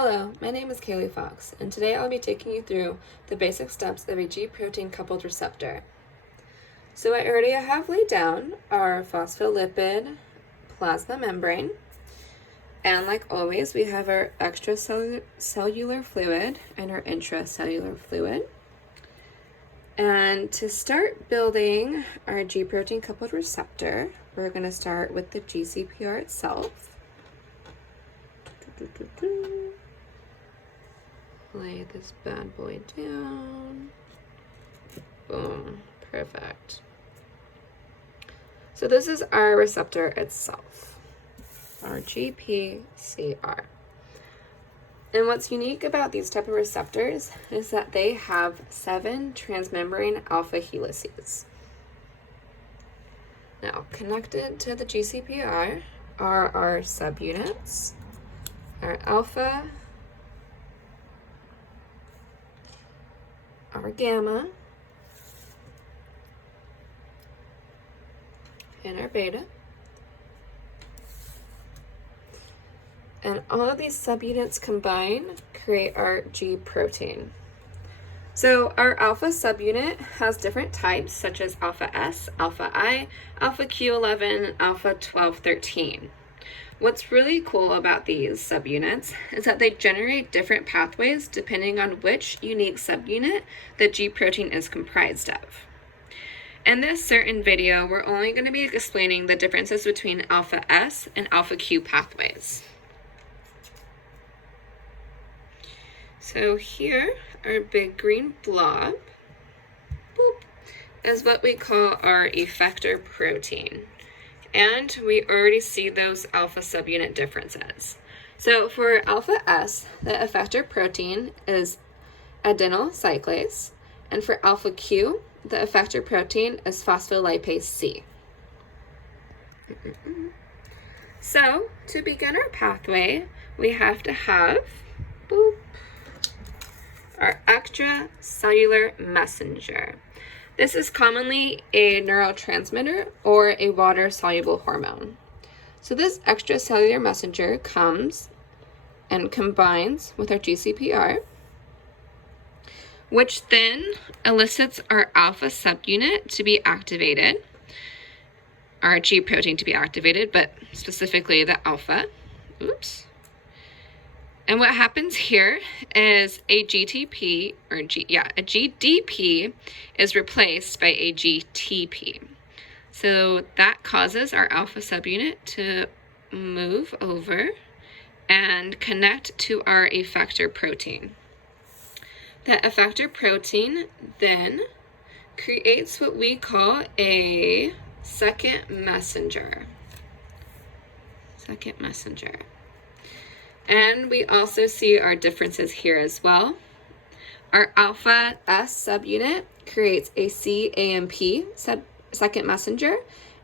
Hello, my name is Kaylee Fox, and today I'll be taking you through the basic steps of a G-protein coupled receptor. So I already have laid down our phospholipid plasma membrane, and like always, we have our extracellular fluid and our intracellular fluid. And to start building our G-protein coupled receptor, we're going to start with the GCPR itself. Lay this bad boy down. Boom, perfect. So this is our receptor itself, our GPCR. And what's unique about these type of receptors is that they have 7 transmembrane alpha helices. Now, connected to the GCPR are our subunits, our alpha, our gamma, and our beta. And all of these subunits combined create our G protein. So our alpha subunit has different types such as alpha S, alpha I, alpha Q11, and alpha 1213. What's really cool about these subunits is that they generate different pathways depending on which unique subunit the G protein is comprised of. In this certain video, we're only going to be explaining the differences between alpha S and alpha Q pathways. So here, our big green blob, boop, is what we call our effector protein. And we already see those alpha subunit differences. So for alpha S, the effector protein is adenyl cyclase, and for alpha Q, the effector protein is phospholipase C. So to begin our pathway, we have to have boop, our extracellular messenger. This is commonly a neurotransmitter or a water-soluble hormone. So this extracellular messenger comes and combines with our GCPR, which then elicits our alpha subunit to be activated, our G protein to be activated, but specifically the alpha. Oops. And what happens here is a GDP is replaced by a GTP. So that causes our alpha subunit to move over and connect to our effector protein. The effector protein then creates what we call a second messenger. And we also see our differences here as well. Our alpha S subunit creates a CAMP second messenger,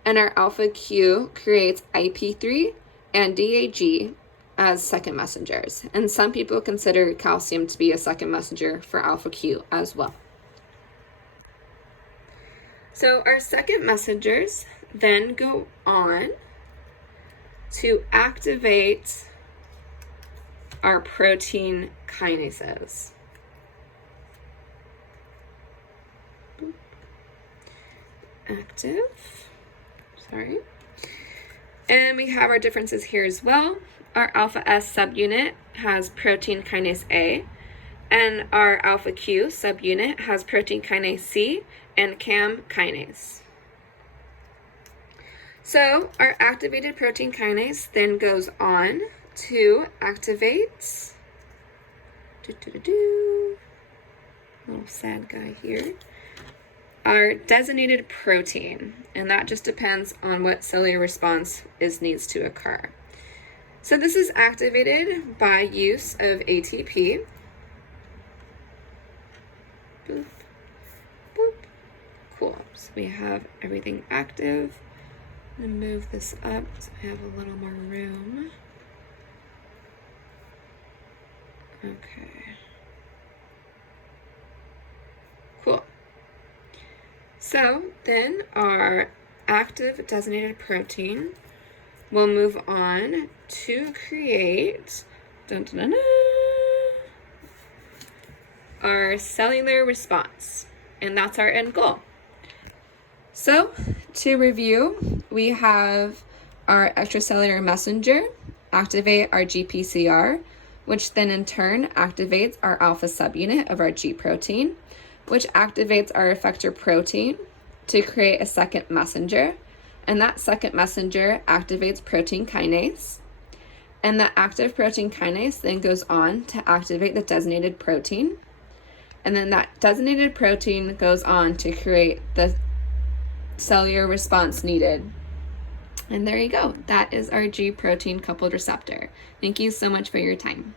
and our alpha Q creates IP3 and DAG as second messengers. And some people consider calcium to be a second messenger for alpha Q as well. So our second messengers then go on to activate our protein kinases. And we have our differences here as well. Our alpha S subunit has protein kinase A, and our alpha Q subunit has protein kinase C and CAM kinase. So our activated protein kinase then goes on to activate, little sad guy here, our designated protein, and that just depends on what cellular response needs to occur. So this is activated by use of ATP. Boop, boop. Cool, so we have everything active. I'm gonna move this up so I have a little more room. Okay. Cool. So then our active designated protein will move on to create our cellular response, and that's our end goal. So to review, we have our extracellular messenger activate our GPCR, which then in turn activates our alpha subunit of our G protein, which activates our effector protein to create a second messenger, and that second messenger activates protein kinase, and that active protein kinase then goes on to activate the designated protein, and then that designated protein goes on to create the cellular response needed. And there you go. That is our G protein coupled receptor. Thank you so much for your time.